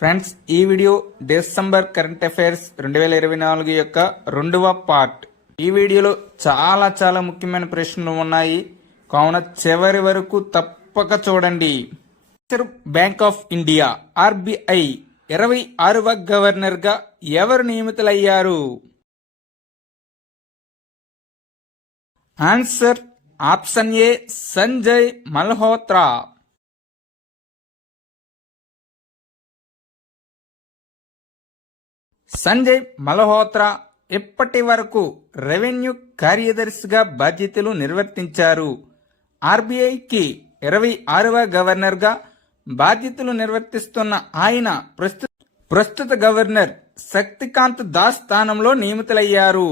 Friends, ఈ video December current affairs 2024 యొక్క రెండవ పార్ట్. ఈ వీడియోలో చాలా ముఖ్యమైన ప్రశ్నలు ఉన్నాయి కావున చివరి వరకు తప్పక చూడండి. Reserve bank of India RBI 26వ గవర్నర్ గా ఎవరు నియమితులయ్యారు? Answer option A Sanjay Malhotra. Sanjay Malhotra ఇప్పటి వరకు రెవెన్యూ కార్యదర్శిగా బాధ్యతలు నిర్వర్తించారు. ఆర్బీఐకి 26వ గవర్నర్గా బాధ్యతలు నిర్వర్తిస్తున్న ఆయన ప్రస్తుత గవర్నర్ శక్తికాంత్ దాస్ స్థానంలో నియమితులయ్యారు.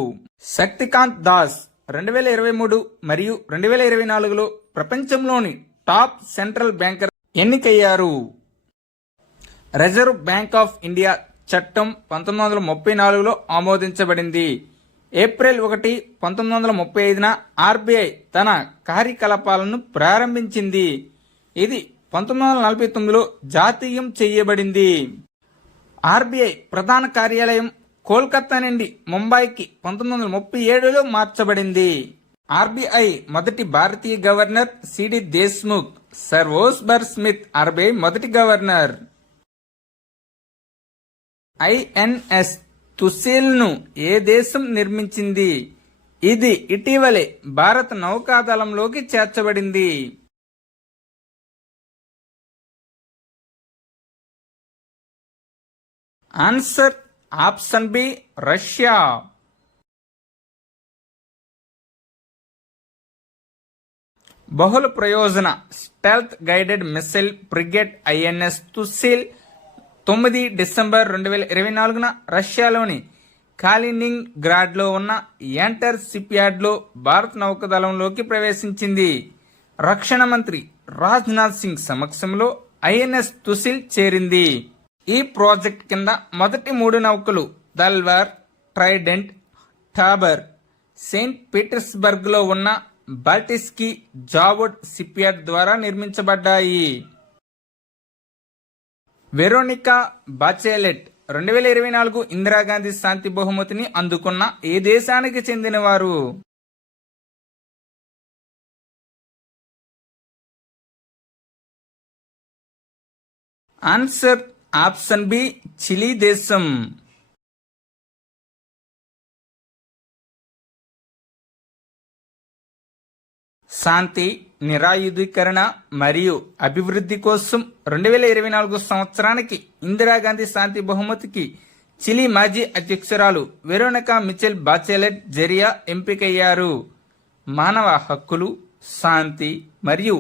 శక్తికాంత్ దాస్ 2023 మరియు 2024లో ప్రపంచంలోని టాప్ సెంట్రల్ బ్యాంకర్ ఎన్నికయ్యారు. రిజర్వ్ బ్యాంక్ ఆఫ్ ఇండియా చట్టం 1934లో ఆమోదించబడింది. ఏప్రిల్ 1, 1935న ఆర్బీఐ తన కార్యకలాపాలను ప్రారంభించింది. ఇది 1949లో జాతీయం చేయబడింది. ఆర్బీఐ ప్రధాన కార్యాలయం కోల్కతా నుండి ముంబైకి 1937లో మార్చబడింది. ఆర్బీఐ మొదటి భారతీయ governor C D Deshmukh. Sir Osborne Smith RBI మొదటి గవర్నర్. ఐఎన్ఎస్ తుసిల్ ను ఏ దేశం నిర్మించింది? ఇది ఇటీవలే భారత నౌకాదళంలోకి చేర్చబడింది. Answer option B Russia. బహుళ ప్రయోజన stealth guided missile frigate INS Tushil 9 December 2024న రష్యాలోని కాలినింగ్ గ్రాడ్ లో ఉన్న యాంటర్ షిప్ యార్డ్ లో భారత నౌకాదళంలోకి ప్రవేశించింది. రక్షణ మంత్రి రాజ్నాథ్ సింగ్ సమక్షంలో ఐఎన్ఎస్ తుసిల్ చేరింది. ఈ ప్రాజెక్ట్ కింద మొదటి 3 నౌకలు దల్వార్, ట్రైడెంట్, టాబర్ సెయింట్ పీటర్స్బర్గ్ లో ఉన్న బాల్టిస్కీ జావోడ్ షిప్ యార్డ్ ద్వారా నిర్మించబడ్డాయి. వెరోనికా బాచెలెట్ 2024 ఇందిరాగాంధీ శాంతి బహుమతిని అందుకున్న ఏ దేశానికి చెందినవారు? ఆన్సర్ ఆప్షన్ బి చిలీ దేశం. శాంతి, నిరాయుధీకరణ మరియు అభివృద్ధి కోసం 2024 సంవత్సరానికి ఇందిరాగాంధీ శాంతి బహుమతికి చిలీ మాజీ అధ్యక్షురాలు వెరోనికా మిచెల్ బాచెలెట్ జెరియా ఎంపికయ్యారు. మానవ హక్కులు, శాంతి మరియు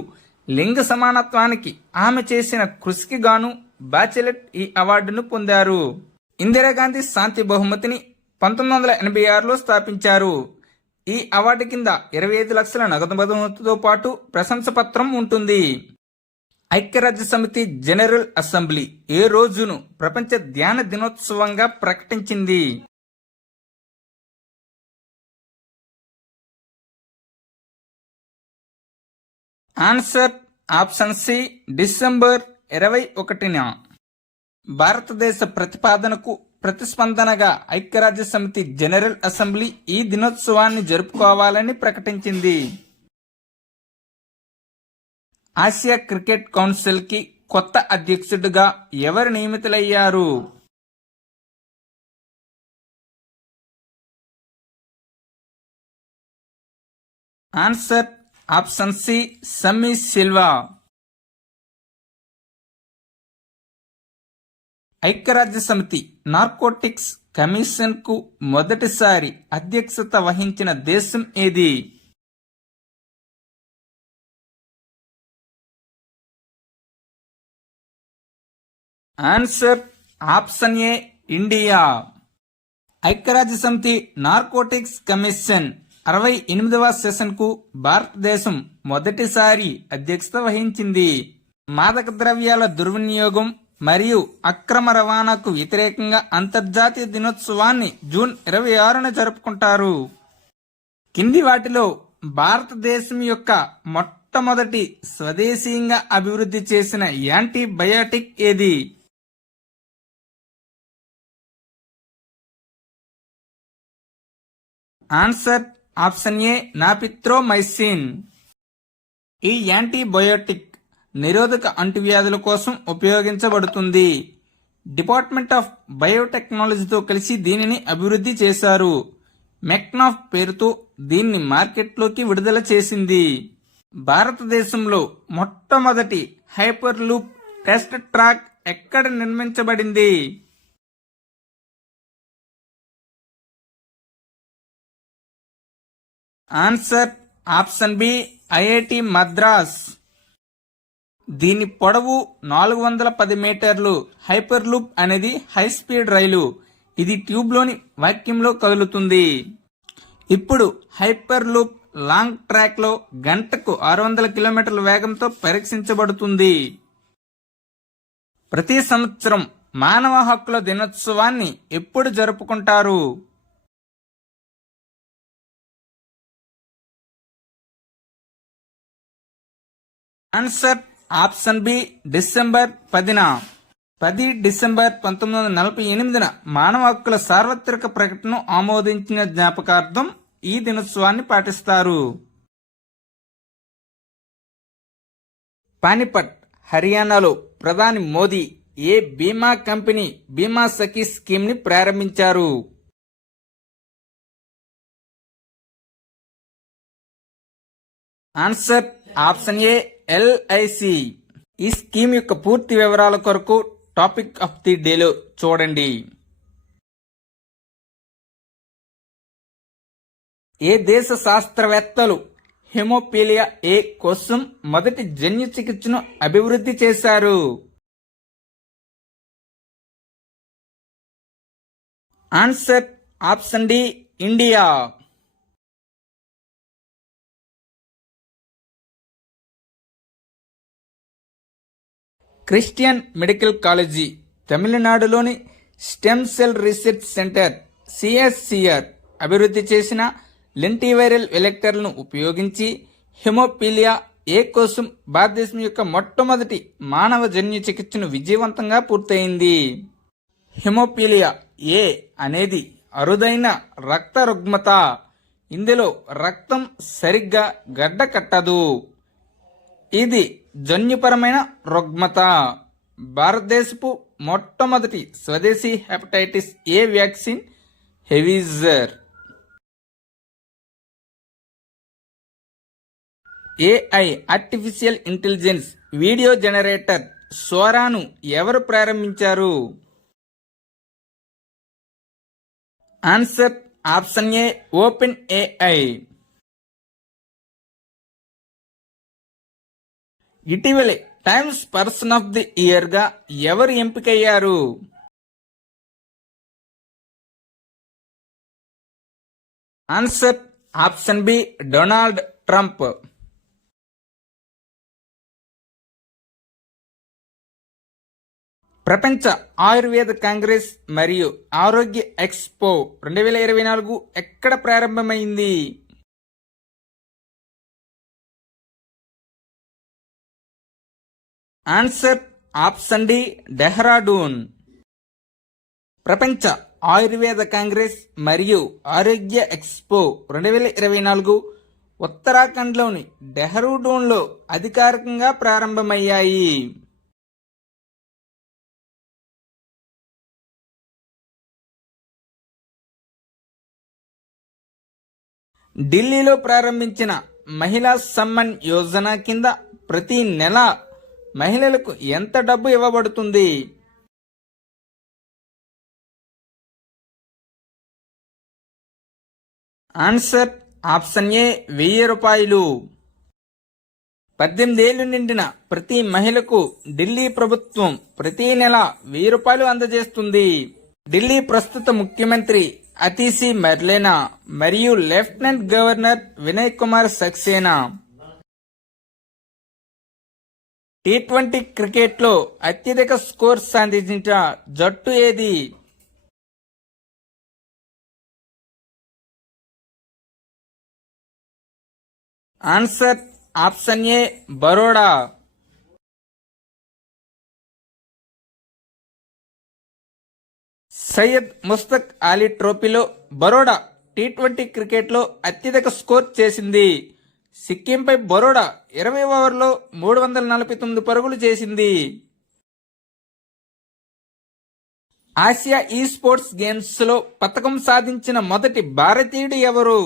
లింగ సమానత్వానికి ఆమె చేసిన కృషికి గాను బాచెలెట్ ఈ అవార్డును పొందారు. ఇందిరాగాంధీ శాంతి బహుమతిని 1986లో స్థాపించారు. ఈ అవార్డు కింద 25 లక్షల నగదు బహుమతితో పాటు ప్రశంస పత్రం ఉంటుంది. ఐక్యరాజ్య సమితి జనరల్ అసెంబ్లీ ఏ రోజును ప్రపంచ ధ్యాన దినోత్సవంగా ప్రకటించింది? ఆన్సర్ ఆప్షన్ సి డిసెంబర్ 21న. భారతదేశ ప్రతిపాదనకు ప్రతిస్పందనగా ఐక్యరాజ్య సమితి జనరల్ అసెంబ్లీ ఈ దినోత్సవాన్ని జరుపుకోవాలని ప్రకటించింది. ఆసియా క్రికెట్ కౌన్సిల్ కి కొత్త అధ్యక్షుడిగా ఎవరు నియమితులయ్యారు? Answer option C Shammi Silva. ఐక్యరాజ్య సమితి నార్కోటిక్స్ కమిషన్ కు మొదటిసారి అధ్యక్షత వహించిన దేశం ఏది? ఆన్సర్ ఆప్షన్ ఏ ఇండియా. ఐక్యరాజ్య సమితి నార్కోటిక్స్ కమిషన్ 68వ సెషన్ కు భారతదేశం మొదటిసారి అధ్యక్షత వహించింది. మాదక ద్రవ్యాల దుర్వినియోగం మరియు అక్రమ రవాణాకు వ్యతిరేకంగా అంతర్జాతీయ దినోత్సవాన్ని జూన్ 26న జరుపుకుంటారు. కింది వాటిలో భారతదేశం యొక్క మొట్టమొదటి స్వదేశీయంగా అభివృద్ధి చేసిన యాంటీబయాటిక్ ఏది? Answer option A nafithromycin. ఈ యాంటీబయోటిక్ నిరోధక అంటువ్యాధుల కోసం ఉపయోగించబడుతుంది. డిపార్ట్మెంట్ ఆఫ్ బయోటెక్నాలజీతో కలిసి దీనిని అభివృద్ధి చేశారు. మెక్నాఫ్ పేరుతో దీన్ని మార్కెట్లోకి విడుదల చేసింది. భారతదేశంలో మొట్టమొదటి హైపర్ లూప్ టెస్ట్ ట్రాక్ ఎక్కడ నిర్మించబడింది? Answer option B IIT Madras. దీని పొడవు 410 మీటర్లు. హైపర్ లూప్ అనేది హై స్పీడ్ రైలు. ఇది ట్యూబ్లోని వాక్యూంలో కదులుతుంది. ఇప్పుడు హైపర్ లూప్ లాంగ్ ట్రాక్లో గంటకు 600 కిలోమీటర్ల వేగంతో పరీక్షించబడుతుంది. ప్రతి సంవత్సరం మానవ హక్కుల దినోత్సవాన్ని ఎప్పుడు జరుపుకుంటారు? ఆన్సర్ ఆప్షన్ బి డిసెంబర్ 10న. 10 డిసెంబర్ 1948న మానవ హక్కుల సార్వత్రిక ప్రకటనను ఆమోదించిన జ్ఞాపకార్థం ఈ దినోత్సవాన్ని పాటిస్తారు. పానిపట్ హర్యానాలో ప్రధాని మోదీ ఏ బీమా కంపెనీ బీమా సఖీ స్కీమ్ ని ప్రారంభించారు? ఆన్సర్ ఆప్షన్ ఏ ఎల్ఐసి. ఈ స్కీమ్ యొక్క పూర్తి వివరాల కొరకు టాపిక్ ఆఫ్ ది డేలో చూడండి. ఏ దేశ శాస్త్రవేత్తలు హెమోఫీలియా ఏ కోసం మొదటి జన్యు చికిత్సను అభివృద్ధి చేశారు? Answer option D India. Christian medical college తమిళనాడులోని stem cell research centre CSCR అభివృద్ధి చేసిన లెంటివైరల్ వెలెక్టర్లను ఉపయోగించి హెమోఫీలియా ఏ కోసం భారతదేశం యొక్క మొట్టమొదటి మానవ జన్యు చికిత్సను విజయవంతంగా పూర్తయింది. హెమోఫీలియా ఏ అనేది అరుదైన రక్త రుగ్మత. ఇందులో రక్తం సరిగ్గా గడ్డ కట్టదు. ఇది జన్యుపరమైన రుగ్మత. భారతదేశపు మొట్టమొదటి స్వదేశీ hepatitis A vaccine Havisure. AI artificial intelligence video generator సోరాను ఎవరు ప్రారంభించారు? Answer option A open AI. ఇటీవలే Times person of the year గా ఎవరు ఎంపికయ్యారు? Answer option B Donald Trump. ప్రపంచ ఆయుర్వేద కాంగ్రెస్ మరియు ఆరోగ్య ఎక్స్పో 2024 ఎక్కడ ప్రారంభమైంది? Answer option D Dehradun. ప్రపంచ ఆయుర్వేద కాంగ్రెస్ మరియు ఆరోగ్య ఎక్స్పో 2024 ఉత్తరాఖండ్లోని డెహ్రాడూన్లో అధికారికంగా ప్రారంభమయ్యాయి. ఢిల్లీలో ప్రారంభించిన మహిళా సమ్మాన్ యోజన కింద ప్రతి నెల మహిళలకు ఎంత డబ్బు ఇవ్వబడుతుంది? ఆన్సర్ ఆప్షన్ ఏ 1000 రూపాయలు. 18 ఏళ్లు నిండిన ప్రతి మహిళకు ఢిల్లీ ప్రభుత్వం ప్రతి నెల 1000 రూపాయలు అందజేస్తుంది. ఢిల్లీ ప్రస్తుత ముఖ్యమంత్రి అతిశీ మెర్లేనా మరియు lieutenant governor Vinay Kumar Saxena. T20 క్రికెట్లో అత్యధిక స్కోర్ సాధించిన జట్టు ఏది? ఆన్సర్ ఆప్షన్ ఏ బరోడా. సయ్యద్ ముస్తక్ అలీ ట్రోఫీలో బరోడా టీ20 క్రికెట్లో అత్యధిక స్కోర్ చేసింది? సిక్కింపై బరోడా 20 ఓవర్లో 349 పరుగులు చేసింది. ఆసియా ఈ స్పోర్ట్స్ గేమ్స్ లో పతకం సాధించిన మొదటి భారతీయుడు ఎవరు?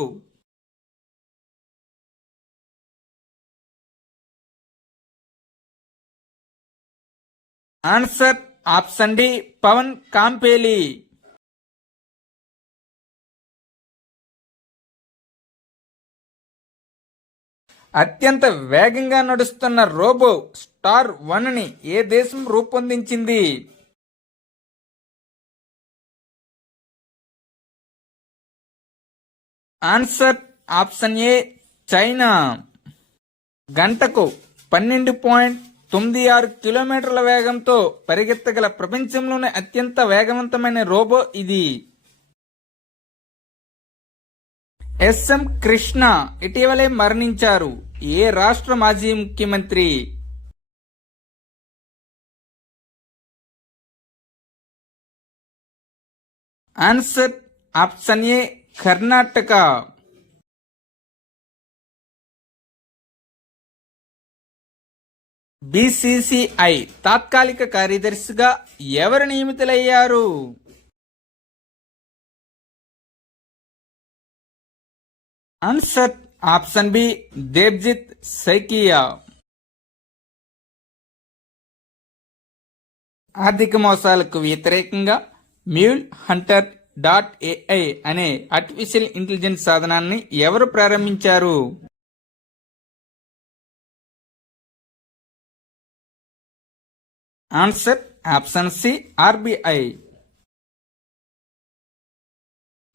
Answer option D, Pavan Kampelli. అత్యంత వేగంగా నడుస్తున్న రోబో స్టార్ 1 ని ఏ దేశం రూపొందించింది? ఆన్సర్ ఆప్షన్ ఏ, చైనా. గంటకు 12.96 కిలోమీటర్ల వేగంతో పరిగెత్తగల ప్రపంచంలోనే అత్యంత వేగవంతమైన రోబో ఇది. ఎస్ఎం కృష్ణ ఇటీవలే మరణించారు. ఏ రాష్ట్ర మాజీ ముఖ్యమంత్రి? Answer option A, Karnataka. BCCI తాత్కాలిక కార్యదర్శిగా ఎవరు నియమితులయ్యారు? Answer option B, Debajit Saikia. ఆర్థిక మోసాలకు వ్యతిరేకంగా మ్యూల్ హంటర్ .ai అనే ఆర్టిఫిషియల్ ఇంటెలిజెన్స్ సాధనాన్ని ఎవరు ప్రారంభించారు? Answer option C, RBI.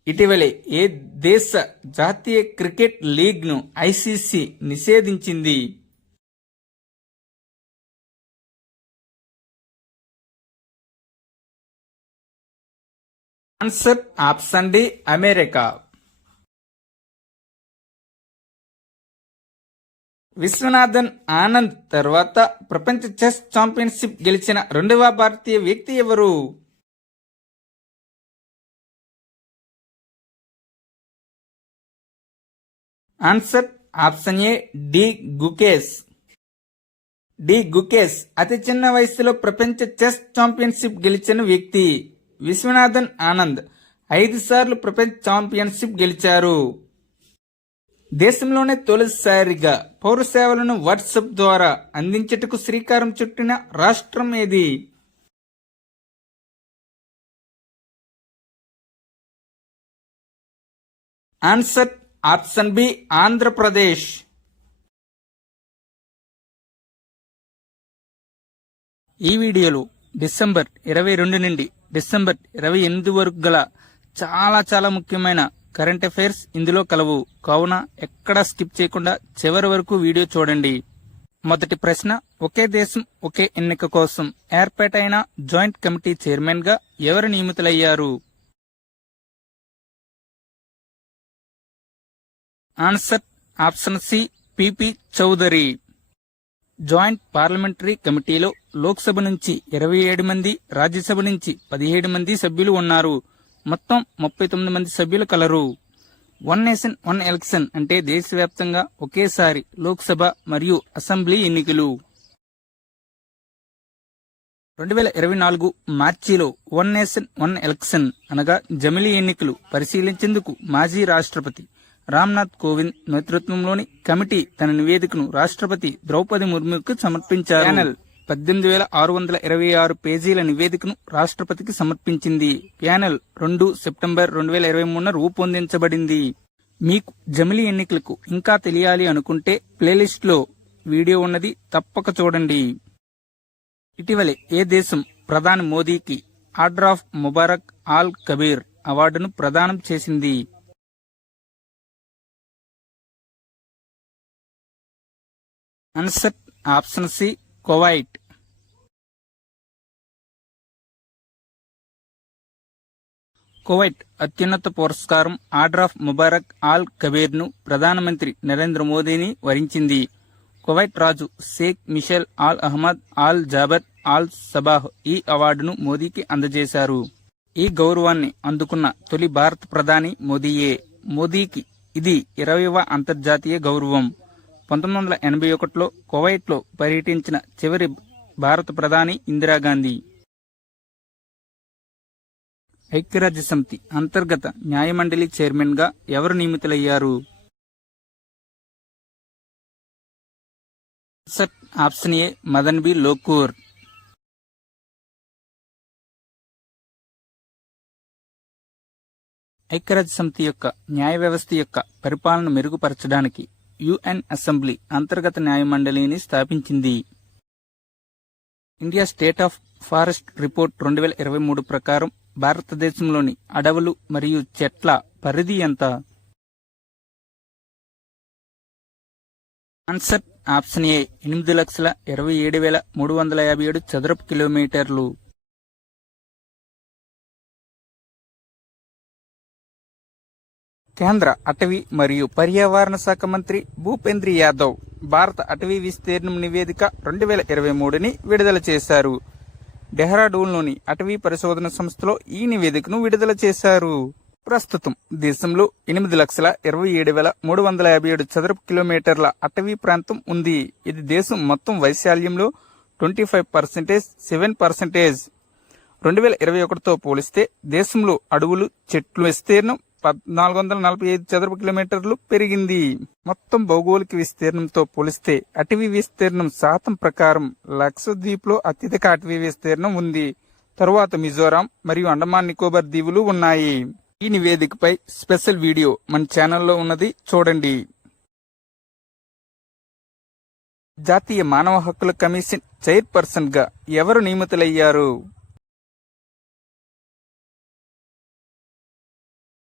ఇటీవలే ఏ దేశ జాతీయ క్రికెట్ లీగ్ను ఐసీసీ నిషేధించింది? Answer option D, America. Viswanathan Anand తర్వాత ప్రపంచ చెస్ ఛాంపియన్షిప్ గెలిచిన రెండవ భారతీయ వ్యక్తి ఎవరు? Answer option A, D Gukesh. D Gukesh అతి చిన్న వయసులో ప్రపంచ చెస్ ఛాంపియన్షిప్ గెలిచిన వ్యక్తి. విశ్వనాథన్ ఆనంద్ 5 సార్లు ప్రపంచ ఛాంపియన్షిప్ గెలిచారు. దేశంలోనే తొలిసారిగా పౌర సేవలను వాట్సాప్ ద్వారా అందించేటకు శ్రీకారం చుట్టిన రాష్ట్రం ఏది? Answer option B, Andhra Pradesh. ఈ వీడియోలో డిసెంబర్ 22 నుండి డిసెంబర్ 28 వరకు గల చాలా ముఖ్యమైన కరెంట్ అఫైర్స్ ఇందులో కలవు. కావున ఎక్కడా స్కిప్ చేయకుండా చివరి వరకు వీడియో చూడండి. మొదటి ప్రశ్న, ఒకే దేశం ఒకే ఎన్నిక కోసం ఏర్పాటైన జాయింట్ కమిటీ చైర్మన్ గా ఎవరు నియమితులయ్యారు? Answer option C, P P Chaudhary. Joint parliamentary కమిటీలో లోక్సభ నుంచి 27 మంది, రాజ్యసభ నుంచి 17 మంది సభ్యులు ఉన్నారు. మొత్తం 39 మంది సభ్యులు colour. One nation one election అంటే దేశవ్యాప్తంగా ఒకేసారి లోక్సభ మరియు అసెంబ్లీ ఎన్నికలు. 2024 మార్చిలో వన్ నేషన్ వన్ ఎలక్షన్ అనగా జమిలీ ఎన్నికలు పరిశీలించేందుకు మాజీ రాష్ట్రపతి రామ్నాథ్ కోవింద్ నేతృత్వంలోని కమిటీ తన నివేదికను రాష్ట్రపతి ద్రౌపది ముర్ముకు సమర్పించారు. ప్యానెల్ 18,626 పేజీల నివేదికను రాష్ట్రపతికి సమర్పించింది. ప్యానెల్ 2 సెప్టెంబర్ 2023 రూపొందించబడింది. మీకు జమిలీ ఎన్నికలకు ఇంకా తెలియాలి అనుకుంటే ప్లేలిస్ట్ లో వీడియో ఉన్నది, తప్పక చూడండి. ఇటీవలే ఏ దేశం ప్రధాని మోదీకి order of Mubarak al Kabeer అవార్డును ప్రదానం చేసింది? Answer option C, Kuwait. Kuwait అత్యున్నత పురస్కారం order of Mubarak al Kabeer ను ప్రధానమంత్రి నరేంద్ర మోదీని వరించింది. కువైట్ రాజు Sheikh Mishal al Ahmad al Jaber al Sabah ఈ అవార్డును మోదీకి అందజేశారు. ఈ గౌరవాన్ని అందుకున్న తొలి భారత ప్రధాని మోదీయే. మోదీకి ఇది 20వ అంతర్జాతీయ గౌరవం. 1981లో కువైట్లో పర్యటించిన చివరి భారత ప్రధాని ఇందిరాగాంధీ. ఐక్యరాజ్యసమితి అంతర్గత న్యాయమండలి చైర్మన్ గా ఎవరు నియమితులయ్యారు? Option A Madan B Lokur. ఐక్యరాజ్యసమితి యొక్క న్యాయ వ్యవస్థ యొక్క పరిపాలన మెరుగుపరచడానికి యుఎన్ అసెంబ్లీ అంతర్గత న్యాయమండలిని స్థాపించింది. India state of forest report 2023 ప్రకారం భారతదేశంలోని అడవులు మరియు చెట్ల పరిధి ఎంత? ఆన్సర్ ఆప్షన్ ఏ 8,27,357 చదరపు కిలోమీటర్లు. కేంద్ర అటవీ మరియు పర్యావరణ శాఖ మంత్రి భూపేంద్ర యాదవ్ భారత అటవీ విస్తీర్ణం నివేదిక 2023ని విడుదల చేశారు. డెహ్రాడూన్లోని అటవీ పరిశోధన సంస్థలో ఈ నివేదికను విడుదల చేశారు. ప్రస్తుతం దేశంలో 8,27,357 చదరపు కిలోమీటర్ల అటవీ ప్రాంతం ఉంది. ఇది దేశం మొత్తం వైశాల్యంలో 25%, 7%. 2021తో పోలిస్తే దేశంలో అడవులు, చెట్లు విస్తీర్ణం 1,445 చదరపు కిలోమీటర్లు పెరిగింది. మొత్తం భౌగోళిక విస్తీర్ణంతో పోలిస్తే అటవీ విస్తీర్ణం శాతం ప్రకారం లక్షద్వీప్లో అత్యధిక అటవీ విస్తీర్ణం ఉంది. తరువాత మిజోరాం మరియు అండమాన్ నికోబార్ దీవులు ఉన్నాయి. ఈ నివేదికపై స్పెషల్ వీడియో మన ఛానల్లో ఉన్నది, చూడండి. జాతీయ మానవ హక్కుల కమిషన్ చైర్పర్సన్ గా ఎవరు నియమితులయ్యారు?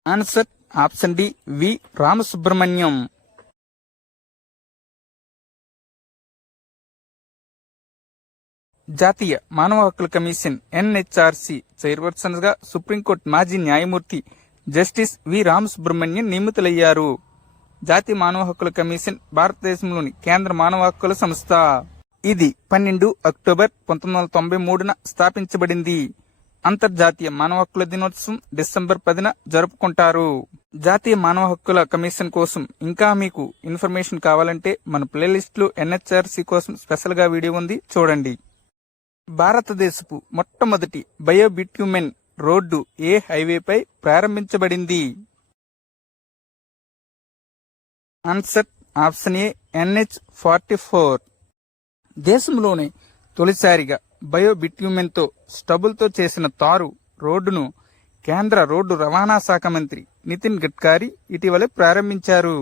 ఆన్సర్ ఆప్షన్ డి వి రామసుబ్రహ్మణ్యం. జాతీయ మానవ హక్కుల కమిషన్ ఎన్హెచ్ఆర్సి చైర్పర్సన్ గా సుప్రీంకోర్టు మాజీ న్యాయమూర్తి జస్టిస్ వి రామసుబ్రహ్మణ్యం నియమితులయ్యారు. జాతీయ మానవ హక్కుల కమిషన్ భారతదేశంలోని కేంద్ర మానవ హక్కుల సంస్థ. ఇది 12 అక్టోబర్ 1993న స్థాపించబడింది. అంతర్జాతీయ మానవ హక్కుల దినోత్సవం డిసెంబర్ 10న జరుపుకుంటారు. జాతీయ మానవ హక్కుల కమిషన్ కోసం ఇంకా మీకు ఇన్ఫర్మేషన్ కావాలంటే మన ప్లేలిస్ట్ లో ఎన్హెచ్ఆర్సి కోసం స్పెషల్ గా వీడియో ఉంది, చూడండి. భారతదేశపు మొట్టమొదటి బయోబిట్యూమెన్ రోడ్డు ఏ హైవేపై ప్రారంభించబడింది? ఆన్సర్ ఆప్షన్ ఏ NH-44. దేశంలోనే తొలిసారిగా బయోబిట్యూమెన్ తో స్టబుల్ తో చేసిన తారు రోడ్డును కేంద్ర రోడ్డు రవాణా శాఖ మంత్రి నితిన్ గడ్కరీ ఇటీవలే ప్రారంభించారు.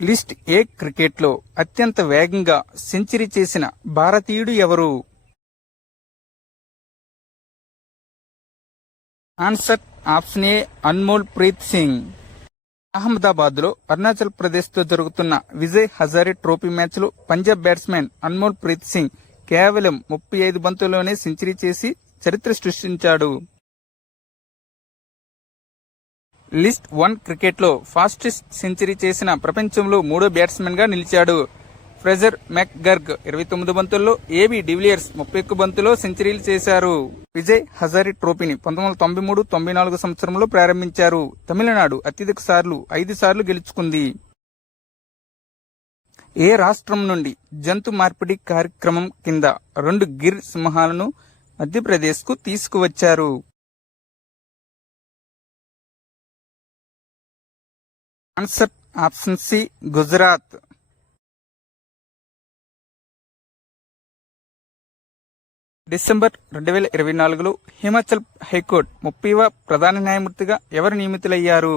లిస్ట్ ఏ క్రికెట్లో అత్యంత వేగంగా సెంచరీ చేసిన భారతీయుడు ఎవరు? ఆన్సర్ ఆప్షన్ ఏ అన్మోల్ ప్రీత్ సింగ్. అహ్మదాబాద్ లో అరుణాచల్ ప్రదేశ్ తో జరుగుతున్న విజయ్ హజారే ట్రోఫీ మ్యాచ్ లో పంజాబ్ బ్యాట్స్మెన్ అన్మోల్ ప్రీత్ సింగ్ కేవలం 35 బంతుల్లోనే సెంచరీ చేసి చరిత్ర సృష్టించాడు. లిస్ట్ 1 క్రికెట్ లో ఫాస్టెస్ట్ సెంచరీ చేసిన ప్రపంచంలో 3వ బ్యాట్స్మెన్ గా నిలిచాడు. ఫ్రెజర్ మెక్గర్గ్ 29 బంతుల్లో, ఏబీ డివిలియర్స్ 31 బంతుల్లో సెంచరీలు చేశారు. విజయ్ హజారే ట్రోఫీని 1993-94 సంవత్సరంలో ప్రారంభించారు. తమిళనాడు అత్యధిక సార్లు 5 సార్లు గెలుచుకుంది. ఏ రాష్ట్రం నుండి జంతు మార్పిడి కార్యక్రమం కింద 2 గిర్ సింహాలను మధ్యప్రదేశ్ కు తీసుకువచ్చారు? Answer option C Gujarat. December 2024లో హిమాచల్ హైకోర్టు 30వ ప్రధాన న్యాయమూర్తిగా ఎవరు నియమితులయ్యారు?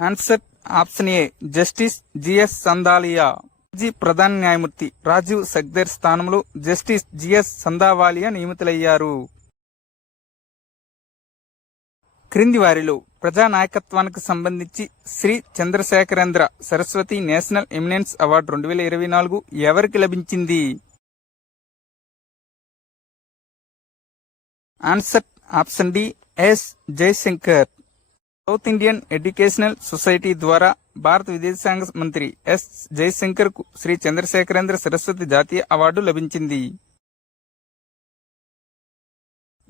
Answer option A justice GS Sandhawalia. మాజీ ప్రధాన న్యాయమూర్తి రాజీవ్ సగ్దేర్ స్థానంలో జస్టిస్ జిఎస్ సందావాలియా నియమితులయ్యారు. క్రింది వారిలో ప్రజానాయకత్వానికి సంబంధించి Shri Chandrasekharendra Saraswati national eminence award 2024 ఎవరికి లభించింది? Answer option D S Jaishankar. South Indian educational society ద్వారా భారత విదేశాంగ మంత్రి ఎస్ జయశంకర్ కు శ్రీ చంద్రశేఖరేంద్ర సరస్వతి జాతీయ అవార్డు లభించింది.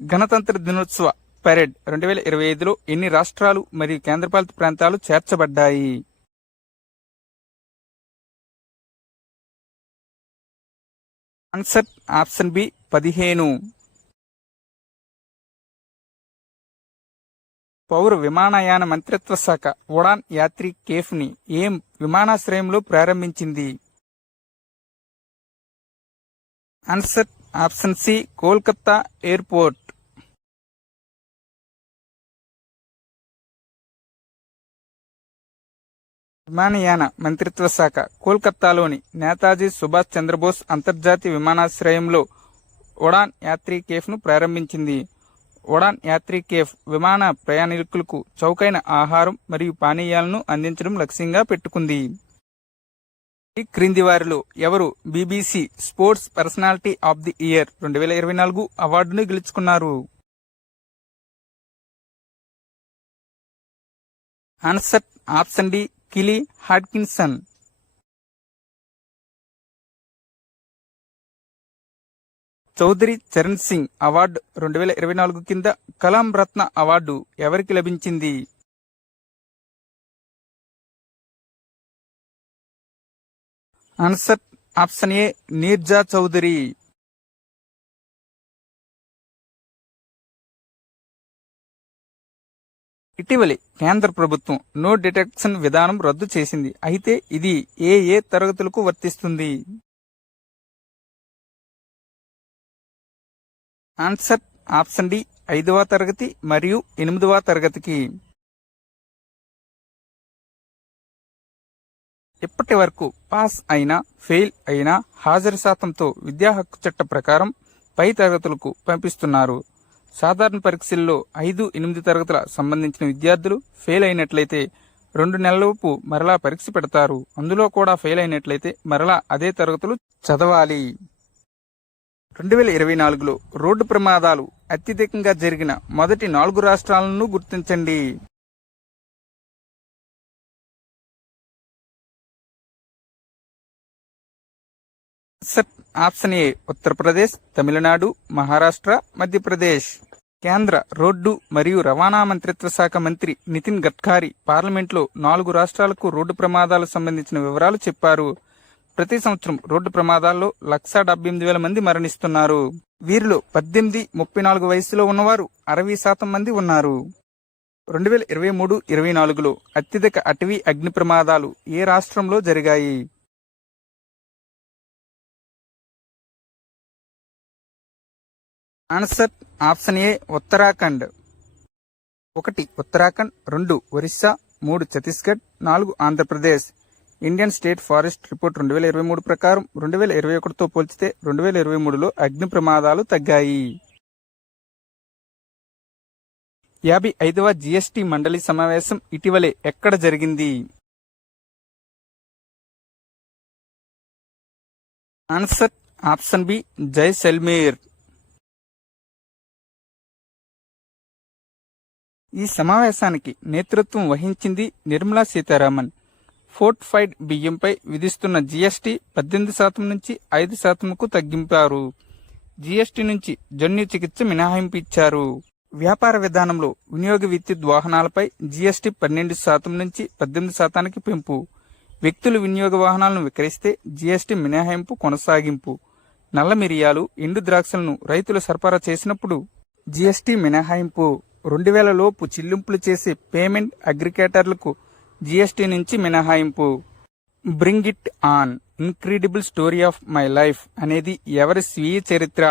గణతంత్ర దినోత్సవ పరేడ్ 2025లో ఎన్ని రాష్ట్రాలు మరియు కేంద్రపాలిత ప్రాంతాలు చేర్చబడ్డాయి? Answer option B 15. పౌర విమానయాన మంత్రిత్వ శాఖ ఉడాన్ యాత్రి కేఫ్ ని ఏం విమానాశ్రయంలో ప్రారంభించింది? Answer option C Kolkata airport. విమానయాన మంత్రిత్వ శాఖ కోల్కతాలోని నేతాజీ సుభాష్ చంద్రబోస్ అంతర్జాతీయ విమానాశ్రయంలో ఉడాన్ యాత్రి కేఫ్ ను ప్రారంభించింది. ఉడాన్ యాత్రి కేఫ్ విమాన ప్రయాణికులకు చౌకైన ఆహారం మరియు పానీయాలను అందించడం లక్ష్యంగా పెట్టుకుంది. ఈ క్రింది వారిలో ఎవరు BBC sports personality of the year 2024 అవార్డును గెలుచుకున్నారు? Answer option D Keely Hodgkinson. Chaudhary Charan Singh award 2024 కింద కలాం రత్న అవార్డు ఎవరికి లభించింది? Answer option A Neerja Chaudhary. ఇటీవలే కేంద్ర ప్రభుత్వం నో డిటెక్షన్ విధానం రద్దు చేసింది. అయితే ఇది ఏ తరగతులకు వర్తిస్తుంది? ఆన్సర్ ఆప్షన్ డి 5వ తరగతి మరియు 8వ తరగతికి. ఇప్పటి వరకు పాస్ అయినా ఫెయిల్ అయినా హాజరు శాతంతో విద్యా హక్కు చట్ట ప్రకారం పై తరగతులకు పంపిస్తున్నారు. సాధారణ పరీక్షల్లో 5, 8 తరగతుల సంబంధించిన విద్యార్థులు ఫెయిల్ అయినట్లయితే 2 నెలలలోపు మరలా పరీక్ష పెడతారు. అందులో కూడా ఫెయిల్ అయినట్లయితే మరలా అదే తరగతులు చదవాలి. 2024లో రోడ్డు ప్రమాదాలు అత్యధికంగా జరిగిన మొదటి 4 రాష్ట్రాలను గుర్తించండి. Option A Uttar Pradesh, Tamil Nadu, Maharashtra, Madhya Pradesh. కేంద్ర రోడ్డు మరియు రవాణా మంత్రిత్వ శాఖ మంత్రి నితిన్ గడ్కరీ పార్లమెంట్లో 4 రాష్ట్రాలకు రోడ్డు ప్రమాదాలకు సంబంధించిన వివరాలు చెప్పారు. ప్రతి సంవత్సరం రోడ్డు ప్రమాదాల్లో 178,000 మంది మరణిస్తున్నారు. వీరిలో 18-34 వయసులో ఉన్నవారు 60% మంది ఉన్నారు. 2023-24లో అత్యధిక అటవీ అగ్ని ప్రమాదాలు ఏ రాష్ట్రంలో జరిగాయి? ఆన్సర్ ఆప్షన్ ఏ Uttarakhand. 1 Uttarakhand, 2 Orissa, 3 Chhattisgarh, 4 Andhra Pradesh. Indian state forest report 2023 ప్రకారం 2021తో పోల్చితే 2023లో అగ్ని ప్రమాదాలు తగ్గాయి. 55వ జీఎస్టీ మండలి సమావేశం ఇటీవలే ఎక్కడ జరిగింది? Answer option B Jaisalmer. ఈ సమావేశానికి నేతృత్వం వహించింది నిర్మలా సీతారామన్. ఫోర్టిఫైడ్ బియ్యంపై విధిస్తున్న జీఎస్టీ 18% నుంచి 5%కు తగ్గింపారు. జీఎస్టీ నుంచి జన్యు చికిత్స మినహాయింపు ఇచ్చారు. వ్యాపార విధానంలో వినియోగ విద్యుత్ వాహనాలపై జీఎస్టీ 12% నుంచి 18%కి పెంపు. వ్యక్తులు వినియోగ వాహనాలను విక్రయిస్తే జీఎస్టీ మినహాయింపు కొనసాగింపు. నల్ల మిరియాలు, ఎండు ద్రాక్షలను రైతులు సరఫరా చేసినప్పుడు జీఎస్టీ మినహాయింపు. 2000 లోపు చెల్లింపులు చేసే పేమెంట్ అగ్రిగేటర్లకు జీఎస్టీ నుంచి మినహాయింపు. Bring it on, incredible story of my life అనేది ఎవరి స్వీయ చరిత్ర?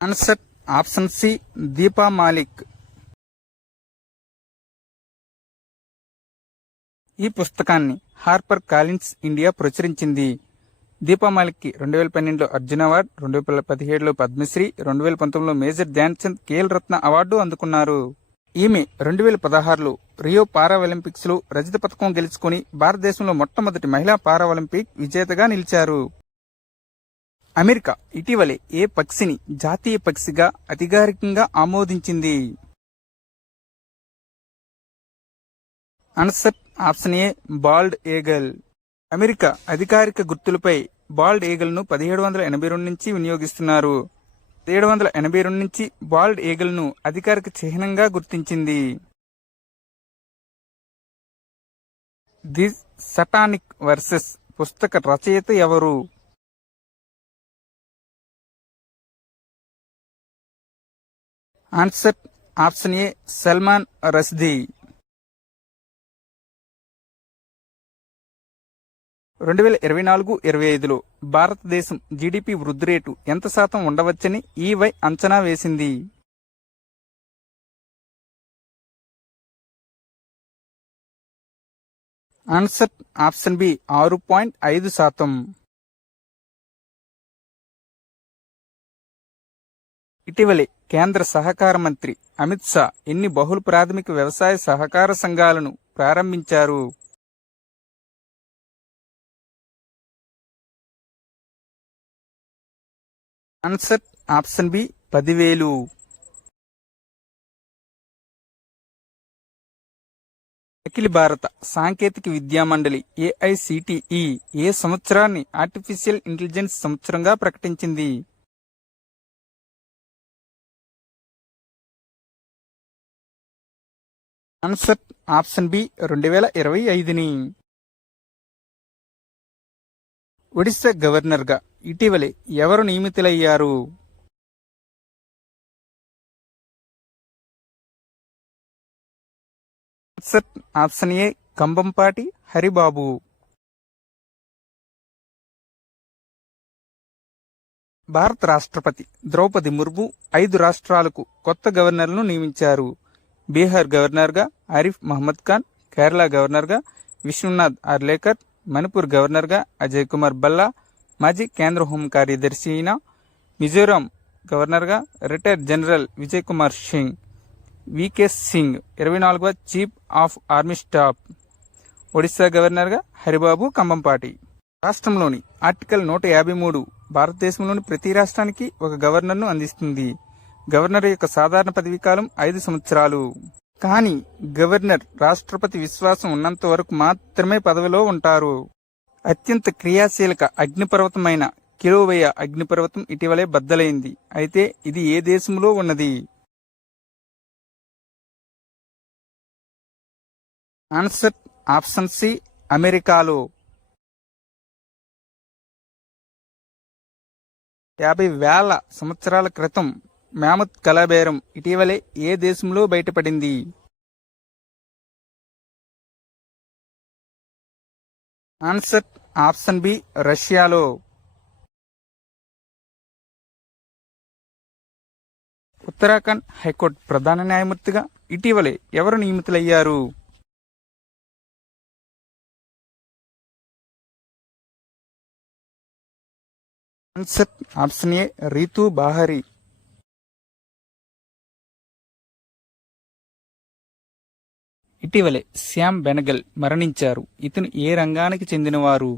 Answer option C Deepa Malik. ఈ పుస్తకాన్ని హార్పర్ కాలిన్స్ ఇండియా ప్రచురించింది. దీపా మాలిక్కి 2012లో అర్జున్ అవార్డు, 2017లో పద్మశ్రీ, 2019లో మేజర్ ధ్యాన్ చంద్ ఖేల్ రత్న అవార్డు అందుకున్నారు. ఈమె 2016లో రియో పారా ఒలింపిక్స్ లో రజత పథకం గెలుచుకుని భారతదేశంలో మొట్టమొదటి మహిళా పారా ఒలింపిక్ విజేతగా నిలిచారు. అమెరికా ఇటీవలే ఏ పక్షిని జాతీయ పక్షిగా అధికారికంగా ఆమోదించింది? Answer option A bald eagle. America అధికారిక గుర్తులపై బాల్డ్ ఈగల్ను 1782 నుంచి వినియోగిస్తున్నారు. 1782 నుంచి బాల్డ్ ఈగల్ను అధికారిక చిహ్నంగా గుర్తించింది. ది సటానిక్ వర్సెస్ పుస్తక రచయిత ఎవరు? Answer option A Salman Rushdie. 2024-25లో భారతదేశం జీడీపీ వృద్ధి రేటు ఎంత శాతం ఉండవచ్చని ఈవై అంచనా వేసింది? Answer option B 6.5%. ఇటీవలే కేంద్ర సహకార మంత్రి అమిత్ షా ఎన్ని బహుళ ప్రాథమిక వ్యవసాయ సహకార సంఘాలను ప్రారంభించారు? Answer option B 10,000. అఖిల భారత సాంకేతిక విద్యా మండలి ఏఐసిటిఈ ఏ సంవత్సరాన్ని ఆర్టిఫిషియల్ ఇంటెలిజెన్స్ సంవత్సరంగా ప్రకటించింది? ఆన్సర్ ఆప్షన్ బి 2025ని. ఒడిశా గవర్నర్గా ఇటీవలే ఎవరు నియమితులయ్యారు? Answer option A Kambhampati Haribabu. భారత రాష్ట్రపతి ద్రౌపది ముర్ము 5 రాష్ట్రాలకు కొత్త గవర్నర్లను నియమించారు. బీహార్ గవర్నర్గా ఆరిఫ్ మహమ్మద్ ఖాన్, కేరళ గవర్నర్గా విశ్వనాథ్ అర్లేకర్, మణిపూర్ గవర్నర్గా అజయ్ కుమార్ భల్లా, మాజీ కేంద్ర హోం కార్యదర్శి అయిన మిజోరాం గవర్నర్గా retired general Vijay Kumar Singh, VK Singh 24వ chief of army staff. Odisha గవర్నర్గా హరిబాబు కంబంపాటి. రాష్ట్రంలోని ఆర్టికల్ 153 భారతదేశంలోని ప్రతి రాష్ట్రానికి ఒక గవర్నర్ను అందిస్తుంది. గవర్నర్ యొక్క సాధారణ పదవీ కాలం 5 సంవత్సరాలు. కానీ గవర్నర్ రాష్ట్రపతి విశ్వాసం ఉన్నంత వరకు మాత్రమే పదవిలో ఉంటారు. అత్యంత క్రియాశీలక అగ్నిపర్వతమైన కిలోవయ అగ్నిపర్వతం ఇటీవలే బద్దలైంది. అయితే ఇది ఏ దేశంలో ఉన్నది? ఆన్సర్ ఆప్షన్ సి అమెరికాలో. 50,000 సంవత్సరాల క్రితం మ్యామత్ కళాబేరం ఇటీవలే ఏ దేశంలో బయటపడింది? ఆన్సర్ ఆప్షన్ బి రష్యాలో. ఉత్తరాఖండ్ హైకోర్టు ప్రధాన న్యాయమూర్తిగా ఇటీవలే ఎవరు నియమితులయ్యారు? Answer option A Ritu Bahri. ఇటీవలే శ్యామ్ బెనగల్ మరణించారు. ఇతను ఏ రంగానికి చెందినవారు?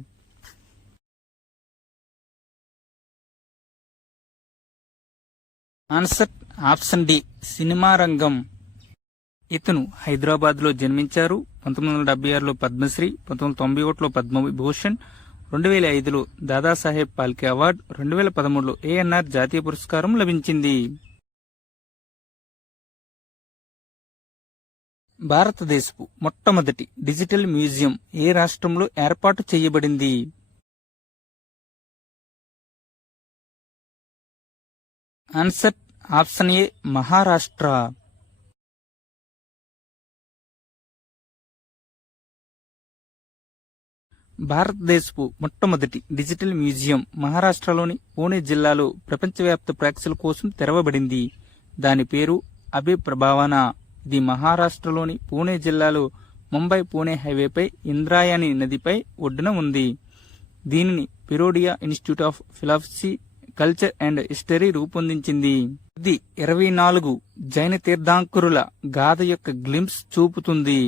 ఆన్సర్ ఆప్షన్ డి సినిమా రంగం. ఇతను హైదరాబాద్లో జన్మించారు. 1976లో పద్మశ్రీ, 1991లో పద్మవిభూషణ్, 2005లో దాదాసాహెబ్ ఫాల్కే అవార్డు, 2013లో ఏఎన్ఆర్ జాతీయ పురస్కారం లభించింది. భారతదేశపు మొట్టమొదటి డిజిటల్ మ్యూజియం ఏ రాష్ట్రంలో ఏర్పాటు చేయబడింది? ఆన్సర్ ఆప్షన్ ఏ మహారాష్ట్ర. భారతదేశపు మొట్టమొదటి డిజిటల్ మ్యూజియం మహారాష్ట్రలోని పూణే జిల్లాలో ప్రపంచవ్యాప్త ప్రేక్షకుల కోసం తెరవబడింది. దాని పేరు అభే ప్రభావన. ఇది మహారాష్ట్రలోని పూణే జిల్లాలో ముంబై పూణే హైవేపై ఇంద్రాయణి నదిపై ఒడ్డున ఉంది. దీనిని Firodia institute of philosophy, culture and history రూపొందించింది. ఇది 24 జైన తీర్థంకరుల గాథ యొక్క గ్లింప్స్ చూపుతుంది.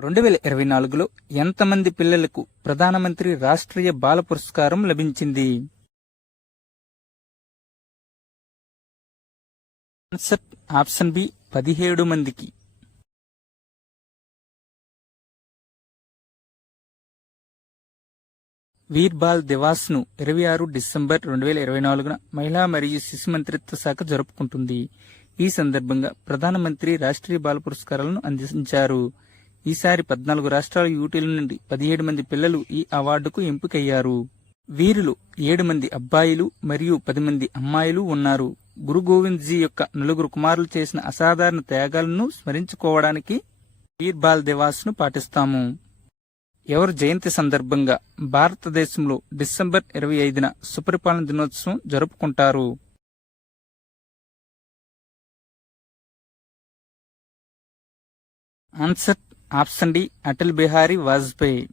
2024లో ఎంతమంది పిల్లలకు ప్రధానమంత్రి రాష్ట్రీయ బాల పురస్కారం లభించింది? ఆన్సర్ ఆప్షన్ బి 17 మందికి. వీర్బాల్ దివాస్ ను 26 డిసెంబర్ 2024న మహిళా మరియు శిశు మంత్రిత్వ శాఖ జరుపుకుంటుంది. ఈ సందర్భంగా ప్రధానమంత్రి రాష్ట్రీయ బాల పురస్కారాలను అందించారు. ఈసారి 14 రాష్ట్రాల యూటీల నుండి 17 మంది పిల్లలు ఈ అవార్డుకు ఎంపికయ్యారు. వీరిలో 7 మంది అబ్బాయిలు మరియు 10 మంది అమ్మాయిలు ఉన్నారు. గురు గోవింద్ జీ యొక్క 4 కుమారులు చేసిన అసాధారణ త్యాగాలను స్మరించుకోవడానికి వీర్బాల్ దివాస్ ను పాటిస్తాము. ఎవరి జయంతి సందర్భంగా భారతదేశంలో డిసెంబర్ 25న సుపరిపాలన దినోత్సవం జరుపుకుంటారు. Answer option D Atal Bihari Vajpayee.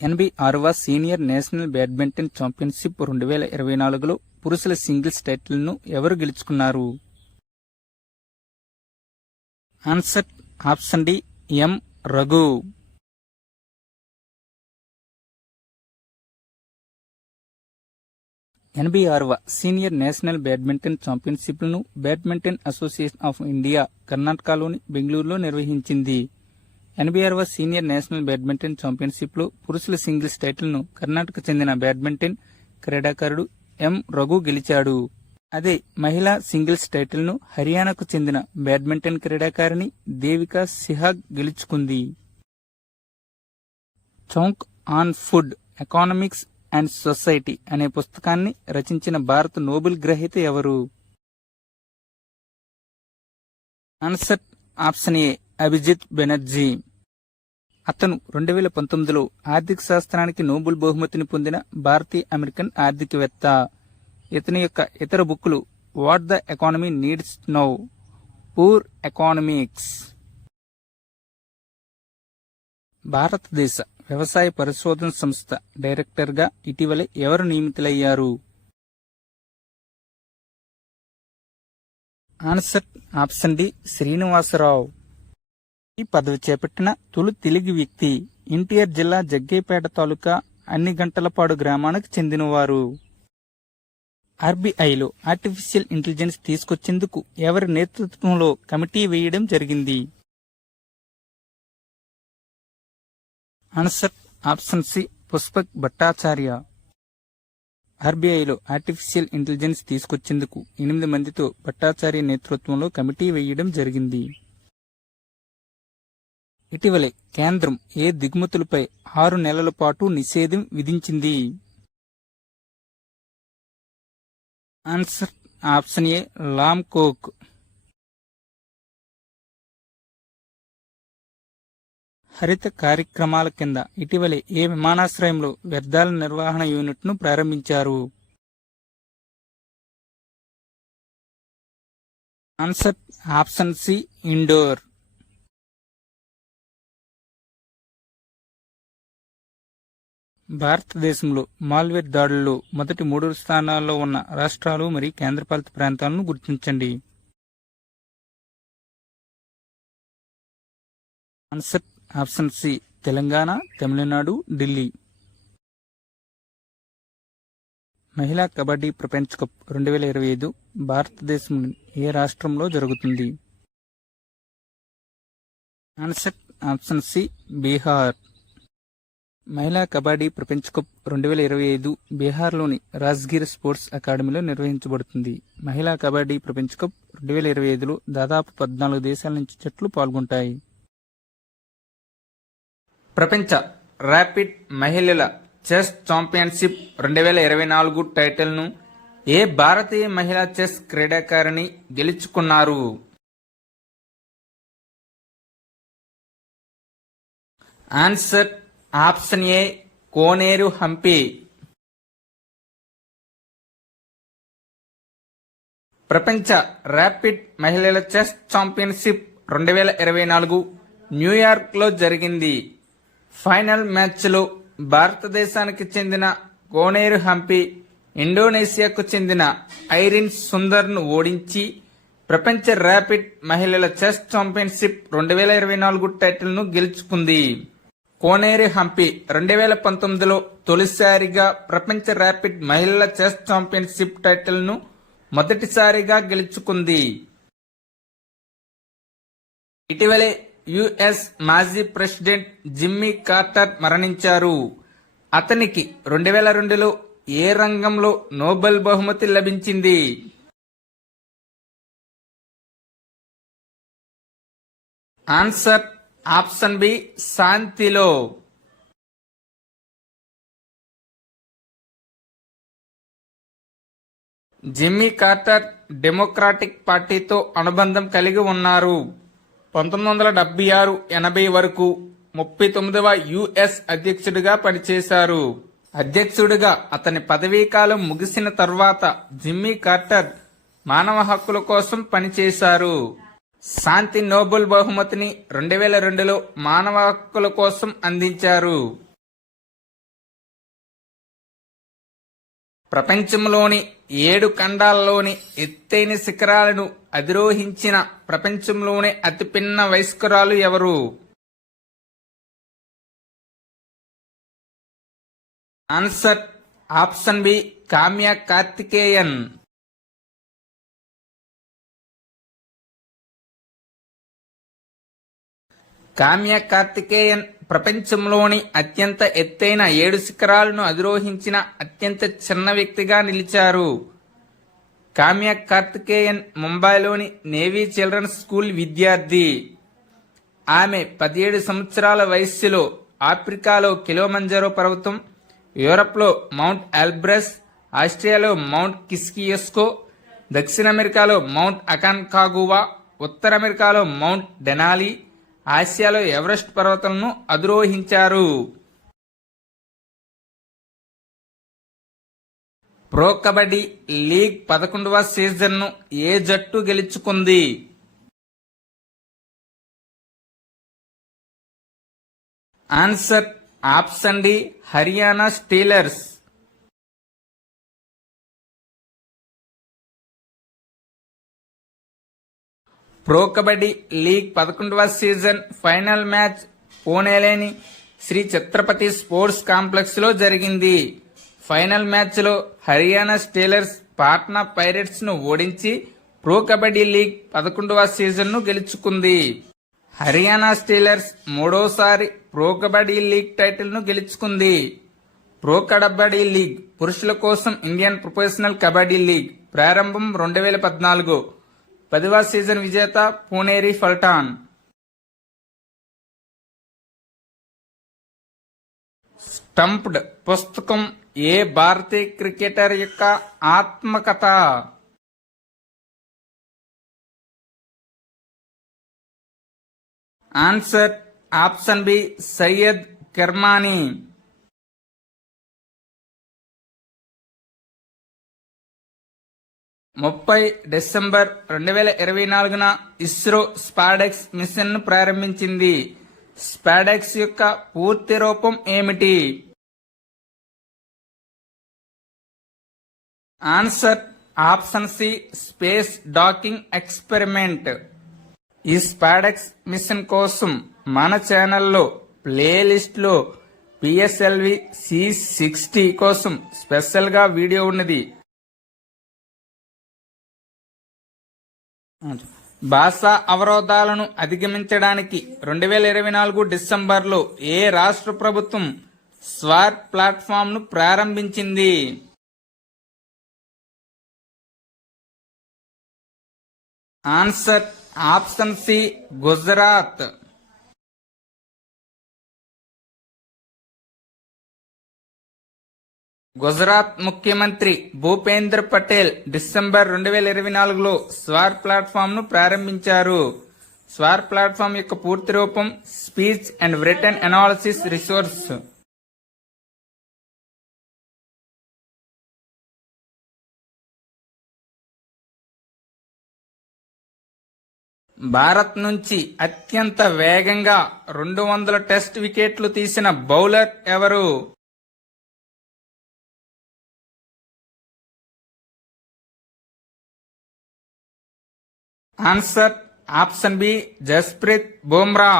86వ సీనియర్ నేషనల్ బ్యాడ్మింటన్ ఛాంపియన్షిప్ 2024లో పురుషుల సింగిల్స్ టైటిల్ను ఎవరు గెలుచుకున్నారు? Answer option D M Raghu. 86వ సీనియర్ నేషనల్ బ్యాడ్మింటన్ ఛాంపియన్షిప్లను బ్యాడ్మింటన్ అసోసియేషన్ ఆఫ్ ఇండియా కర్ణాటకలోని బెంగళూరులో నిర్వహించింది. 86వ సీనియర్ నేషనల్ బ్యాడ్మింటన్ ఛాంపియన్షిప్లో పురుషుల సింగిల్స్ టైటిల్ను కర్ణాటక చెందిన బ్యాడ్మింటన్ క్రీడాకారుడు ఎం రఘు గెలిచాడు. అదే మహిళా సింగిల్స్ టైటిల్ను హర్యానాకు చెందిన బ్యాడ్మింటన్ క్రీడాకారిణి దేవికా సిహాగ్ గెలుచుకుంది. Chhaunk on food economics and society అనే పుస్తకాన్ని రచించిన భారత నోబెల్ గ్రహీత ఎవరు? Answer option A Abhijit Banerjee. అతను 2019లో ఆర్థిక శాస్త్రానికి నోబెల్ బహుమతిని పొందిన భారతీయ అమెరికన్ ఆర్థికవేత్త. ఇతని యొక్క ఇతర బుక్కులు what the economy needs now, poor economics. భారతదేశ వ్యవసాయ పరిశోధన సంస్థ డైరెక్టర్గా ఇటీవలే ఎవరు నియమితులయ్యారు? Answer option D Srinivasa Rao. ఈ పదవి చేపట్టిన తొలి తెలుగు వ్యక్తి ఎన్టీఆర్ జిల్లా జగ్గయ్యపేట తాలూకా అన్నిగంటలపాడు గ్రామానికి చెందినవారు. ఆర్బీఐలో ఆర్టిఫిషియల్ ఇంటెలిజెన్స్ తీసుకొచ్చేందుకు ఎవరి నేతృత్వంలో కమిటీ వేయడం జరిగింది? Answer option C Pushpak Bhattacharya. ఆర్బీఐలో ఆర్టిఫిషియల్ ఇంటెలిజెన్స్ తీసుకొచ్చేందుకు 8 మందితో భట్టాచార్య నేతృత్వంలో కమిటీ వేయడం జరిగింది. ఇటీవలే కేంద్రం ఏ దిగుమతులపై 6 నెలల పాటు నిషేధం విధించింది? Answer option A Lam Kok. హరిత కార్యక్రమాల కింద ఇటీవలే ఏ విమానాశ్రయంలో వ్యర్థాల నిర్వహణ యూనిట్ను ప్రారంభించారు? Answer option C Indore. భారతదేశంలో మాల్వేర్ దాడుల్లో మొదటి 3 స్థానాల్లో ఉన్న రాష్ట్రాలు మరియు కేంద్రపాలిత ప్రాంతాలను గుర్తించండి. Answer option C Telangana, Tamil Nadu, Delhi. మహిళా కబడ్డీ ప్రపంచ కప్ 2025 భారతదేశం ఏ రాష్ట్రంలో జరుగుతుంది? Answer option C Bihar. మహిళా కబడ్డీ ప్రపంచ కప్ 2025 బీహార్లోని రాజ్గిర్ స్పోర్ట్స్ అకాడమీలో నిర్వహించబడుతుంది. మహిళా కబడ్డీ ప్రపంచ కప్ 2025లో దాదాపు 14 దేశాల నుంచి జట్లు పాల్గొంటాయి. ప్రపంచ ర్యాపిడ్ మహిళల చెస్ ఛాంపియన్షిప్ 2024 టైటిల్ను ఏ భారతీయ మహిళా చెస్ క్రీడాకారిణి గెలుచుకున్నారు? ఆన్సర్ ఆప్షన్ ఏ కోనేరు హంపి. ప్రపంచ ర్యాపిడ్ మహిళల చెస్ ఛాంపియన్షిప్ 2024 న్యూయార్క్లో జరిగింది. ఫైనల్ మ్యాచ్లో భారతదేశానికి చెందిన కోనేరు హంపి ఇండోనేషియాకు చెందిన ఐరిన్ సుందర్ను ఓడించి ప్రపంచ ర్యాపిడ్ మహిళల చెస్ ఛాంపియన్షిప్ 2024 టైటిల్ను గెలుచుకుంది. కోనేరు హంపి 2019లో తొలిసారిగా ప్రపంచ ర్యాపిడ్ మహిళల చెస్ ఛాంపియన్షిప్ టైటిల్ను మొదటిసారిగా గెలుచుకుంది. ఇటీవలే యుఎస్ మాజీ ప్రెసిడెంట్ జిమ్మీ కార్టర్ మరణించారు. అతనికి 2002లో ఏ రంగంలో నోబెల్ బహుమతి లభించింది? ఆన్సర్ ఆప్షన్ బి శాంతిలో. జిమ్మీ కార్టర్ డెమోక్రాటిక్ పార్టీతో అనుబంధం కలిగి ఉన్నారు. 1976-80 వరకు 39వ యుఎస్ అధ్యక్షుడిగా పనిచేశారు. అధ్యక్షుడిగా అతని పదవీకాలం ముగిసిన తర్వాత జిమ్మీ కార్టర్ మానవ హక్కుల కోసం పనిచేశారు. శాంతి నోబెల్ బహుమతిని 2002లో మానవ హక్కుల కోసం అందించారు. ప్రపంచంలోని 7 ఖండాల్లోని ఎత్తైన శిఖరాలను అధిరోహించిన ప్రపంచంలోనే అతిపిన్న వయస్కురాలు ఎవరు? Answer option B Kamya Karthikeyan. Kamya Karthikeyan ప్రపంచంలోని అత్యంత ఎత్తైన 7 శిఖరాలను అధిరోహించిన అత్యంత చిన్న వ్యక్తిగా నిలిచారు. కామ్యా కార్తికేయన్ ముంబైలోని నేవీ చిల్డ్రన్స్ స్కూల్ విద్యార్థి. ఆమె 17 సంవత్సరాల వయస్సులో ఆఫ్రికాలో కిలిమంజారో పర్వతం, యూరప్లో మౌంట్ ఎల్బ్రస్, ఆస్ట్రేలియాలో మౌంట్ కిస్కియోస్కో, దక్షిణ అమెరికాలో మౌంట్ అకాన్కాగువా, ఉత్తర అమెరికాలో మౌంట్ డెనాలి, ఆసియాలో ఎవరెస్ట్ పర్వతాలను అధిరోహించారు. ప్రో కబడ్డీ లీగ్ 11వ సీజన్ను ఏ జట్టు గెలుచుకుంది? Answer option D Haryana steelers. Pro kabaddi league 11వ సీజన్ ఫైనల్ మ్యాచ్ పూణేలోని శ్రీ ఛత్రపతి స్పోర్ట్స్ కాంప్లెక్స్ లో జరిగింది. ఫైనల్ మ్యాచ్ లో హర్యానా స్టీలర్స్ పాట్నా పైరేట్స్ ను ఓడించి ప్రో కబడ్డీ లీగ్ 11వ సీజన్ ను గెలుచుకుంది. హర్యానా స్టీలర్స్ మూడోసారి ప్రో కబడ్డీ లీగ్ టైటిల్ ను గెలుచుకుంది. ప్రో కబడ్డీ లీగ్ పురుషుల కోసం ఇండియన్ ప్రొఫెషనల్ కబడ్డీ లీగ్ ప్రారంభం 2014. 10వ సీజన్ విజేత పుణేరి ఫల్టాన్. స్టంప్డ్ పుస్తకం ఏ భారతీయ క్రికెటర్ యొక్క ఆత్మకథ? Answer option B Syed Kirmani. December 2024న ఇస్రో స్పాడెక్స్ మిషన్ ను ప్రారంభించింది. స్పాడెక్స్ యొక్క పూర్తి రూపం ఏమిటి? Answer option C space docking experiment. ఈ స్పాడెక్స్ మిషన్ కోసం మన ఛానల్లో ప్లేలిస్ట్ లో పిఎస్ఎల్వి C60 కోసం స్పెషల్ గా వీడియో ఉన్నది. భాషా అవరోధాలను అధిగమించడానికి 2024 డిసెంబర్లో ఏ రాష్ట్ర ప్రభుత్వం స్వార్ ప్లాట్ఫామ్ ను ప్రారంభించింది? Answer option C Gujarat. Gujarat ముఖ్యమంత్రి భూపేంద్ర పటేల్ డిసెంబర్ 2024లో స్వార్ ప్లాట్ఫామ్ ను ప్రారంభించారు. స్వార్ ప్లాట్ఫామ్ యొక్క పూర్తి రూపం speech and written analysis resource. Bharat నుంచి అత్యంత వేగంగా 200 టెస్ట్ వికెట్లు తీసిన బౌలర్ ఎవరు? Answer option B Jasprit Bumrah.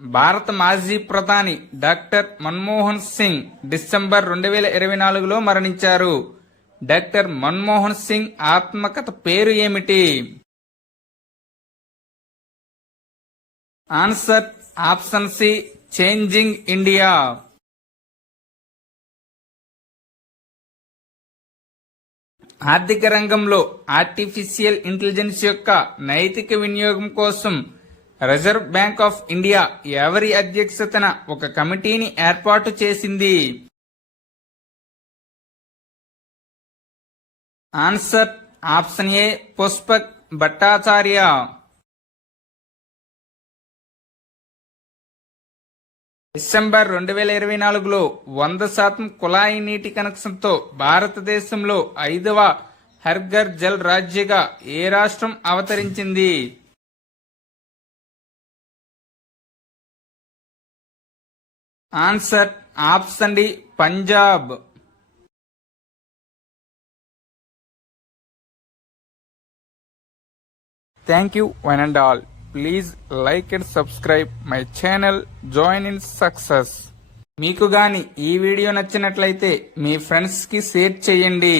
భారత మాజీ ప్రధాని డాక్టర్ మన్మోహన్ సింగ్ డిసెంబర్ 2024లో మరణించారు. డాక్టర్ మన్మోహన్ సింగ్ ఆత్మకథ పేరు ఏమిటి? Answer option C, changing India. ఆర్థిక రంగంలో ఆర్టిఫిషియల్ ఇంటెలిజెన్స్ యొక్క నైతిక వినియోగం కోసం రిజర్వ్ బ్యాంక్ ఆఫ్ ఇండియా ఎవరి అధ్యక్షతన ఒక కమిటీని ఏర్పాటు చేసింది? Answer option A, Pushpak Bhattacharya. December 2024లో 100% కుళాయి నీటి కనెక్షన్తో భారతదేశంలో 5వ హర్ ఘర్ జల్ రాజ్యగా ఏ రాష్ట్రం అవతరించింది? Answer option D, Punjab. Thank you one and all. Please like and subscribe my channel. Join in success. మీకు గాని ఈ వీడియో నచ్చినట్లయితే మీ ఫ్రెండ్స్ కి షేర్ చేయండి.